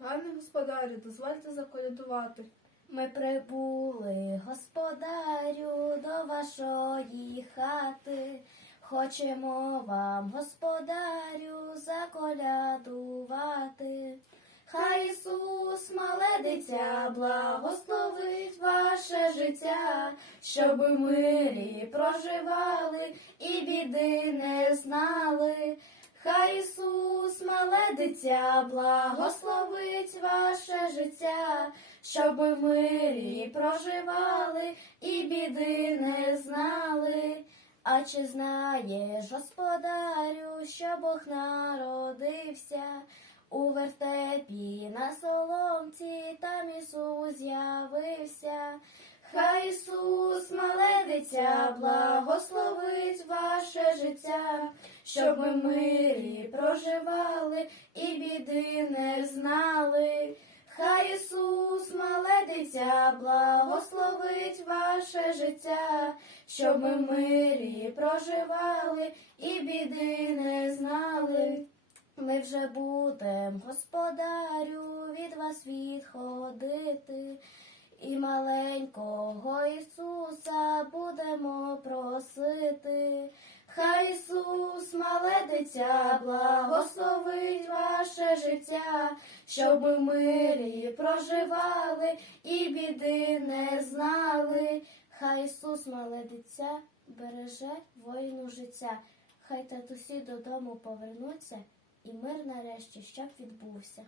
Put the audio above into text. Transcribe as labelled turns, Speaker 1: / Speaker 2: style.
Speaker 1: Пане господарю, дозвольте заколядувати.
Speaker 2: Ми прибули, господарю, до вашої хати. Хочемо вам, господарю, заколядувати. Хай Ісус, мале дитя, благословить ваше життя, щоб мирі проживали і біди не знали. Мале дитя, благословить ваше життя, щоб у мирі проживали і біди не знали. А чи знаєш, господарю, що Бог народився у вертепі на соломці, там Ісус з'явився. Хай Ісус, мале дитя, благословить ваше життя, щоб ми мирі проживали і біди не знали. Хай Ісус, мале дитя, благословить ваше життя, щоб ми мирі проживали і біди не знали. Ми вже будем, господарю, від вас відходити, і маленького Ісуса будемо просити. Мале благословить ваше життя, щоб ми мирі проживали і біди не знали. Хай Ісус, мале дитя, береже воїну життя. Хай татусі додому повернуться, і мир нарешті щоб відбувся.